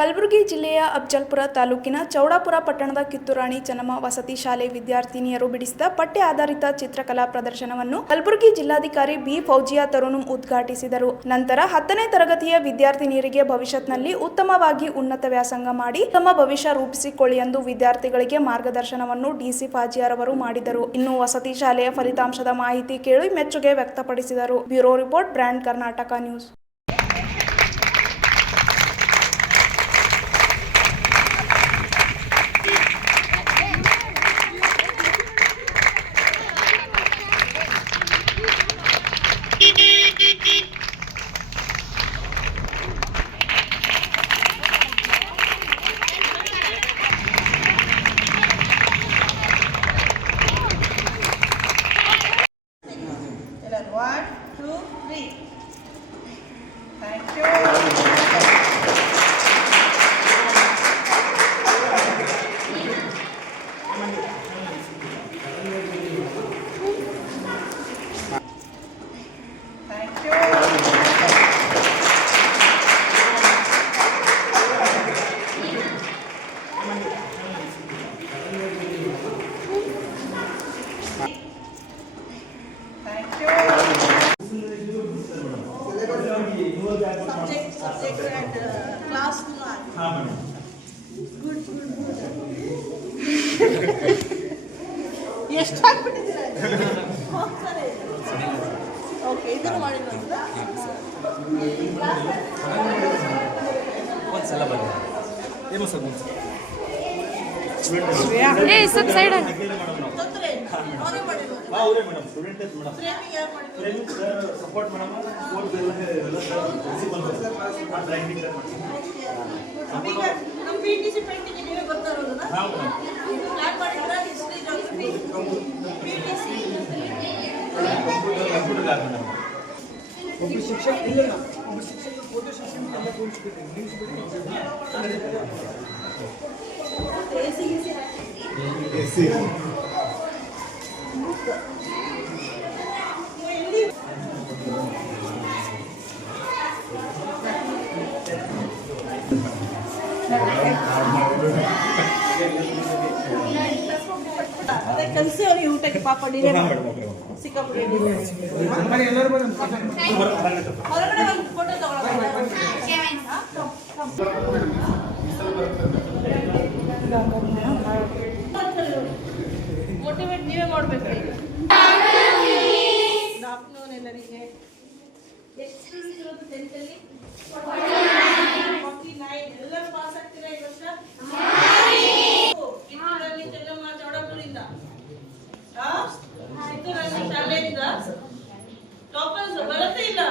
ಕಲಬುರಗಿ ಜಿಲ್ಲೆಯ ಅಫಜಲ್ಪುರ ತಾಲೂಕಿನ ಚೌಡಾಪುರ ಪಟ್ಟಣದ ಕಿತ್ತೂರಾಣಿ ಚೆನ್ನಮ್ಮ ವಸತಿ ಶಾಲೆ ವಿದ್ಯಾರ್ಥಿನಿಯರು ಬಿಡಿಸಿದ ಪಠ್ಯ ಆಧಾರಿತ ಚಿತ್ರಕಲಾ ಪ್ರದರ್ಶನವನ್ನು ಕಲಬುರಗಿ ಜಿಲ್ಲಾಧಿಕಾರಿ ಬಿ ಫೌಜಿಯಾ ತರುಣ್ ಉದ್ಘಾಟಿಸಿದರು. ನಂತರ 10ನೇ ತರಗತಿಯ ವಿದ್ಯಾರ್ಥಿನಿಯರಿಗೆ ಭವಿಷ್ಯತ್ನಲ್ಲಿ ಉತ್ತಮವಾಗಿ ಉನ್ನತ ವ್ಯಾಸಂಗ ಮಾಡಿ ತಮ್ಮ ಭವಿಷ್ಯ ರೂಪಿಸಿಕೊಳ್ಳಿ ಎಂದು ವಿದ್ಯಾರ್ಥಿಗಳಿಗೆ ಮಾರ್ಗದರ್ಶನವನ್ನು ಡಿಸಿ ಫಾಜಿಯಾರವರು ಮಾಡಿದರು. ಇನ್ನು ವಸತಿ ಶಾಲೆಯ ಫಲಿತಾಂಶದ ಮಾಹಿತಿ ಕೇಳಿ ಮೆಚ್ಚುಗೆ ವ್ಯಕ್ತಪಡಿಸಿದರು. Bureau report, brand Karnataka news. One, two, three. Thank you. Thank you. Thank you. Subject and class one. Good. ಎಷ್ಟು ಹಾಕ್ಬಿಟ್ಟಿದ್ದೀರಾ? ಹೋಗ್ತಾರೆ. ಓಕೆ, ಇದನ್ನು ಮಾಡಿಲ್ಲ ಅಂತ ಒಂದ್ಸಲ ಬನ್ನಿ. ಏನು ಸರ್ सब साइड है ತೊಂದರೆ ಅವರೇ ಮಾಡಿರೋದು. ಅವರೇ ಮೇಡಮ್, ಸ್ಟೂಡೆಂಟ್ ಮೇಡಮ್. ಫ್ರೇಮಿಂಗ್ ಯಾರು ಮಾಡಿರೋದು? Framing sir support madam. Course ಎಲ್ಲ ಸರ್ ಪ್ರಿನ್ಸಿಪಲ್ ಆ ಡ್ರಾಯಿಂಗ್ ಸರ್ ಮಾಡಿ. ಈಗ ನಮ್ಮ ಪಿಟಿಸಿ ಪೇಂಟಿಂಗ್ ನೀವೇ ಬರ್ತಾ ಇರೋದಾ? ಹಾ ಮೇಡಮ್. ಪ್ಲಾನ್ ಮಾಡಿದ್ರಾ? History, geography, PTC computer lab madam. ಒಬ್ಬ ಶಿಕ್ಷಕ ಇಲ್ಲ, ಒಬ್ಬ ಶಿಕ್ಷಕ ಫೋಟೋ ಸೆಷನ್ ಎಲ್ಲ ತೋರಿಸ್ಬಿಟ್ಟು ಕಲಿಸಿ ಅವ್ರಿಗೆ ಊಟಕ್ಕೆ ಪಾಪ ಡಿಲೇ ಸಿಕ್ಕಾಪಟ್ಟೆ ಎಲ್ಲರೂ ಬಂದು ಹೊರಗಡೆ ಒಂದು ಫೋಟೋ ತಗೊಳ್ಳೋಣ. ಮೋಟಿವೇಟ್ ನೀವೇ ಮಾಡಬೇಕು. ಆಫ್ಟರ್ನೂನ್ ಎಲ್ಲರಿಗೆ ಎಷ್ಟು ಇರೋದು 10th ಅಲ್ಲಿ 49. ಎಲ್ಲರೂ ಪಾಸ್ ಆಗ್ತೀರಾ ಈ ವರ್ಷ? ಕಿತ್ತೂರಲ್ಲಿ ಚೆನ್ನಮ್ಮ ಚೌಡಾಪುರದಿಂದ, ಕಿತ್ತೂರಲ್ಲಿ ಶಾಲೆಯಿಂದ ಟಾಪರ್ಸ್ ಬರುತ್ತೆ ಇಲ್ಲ?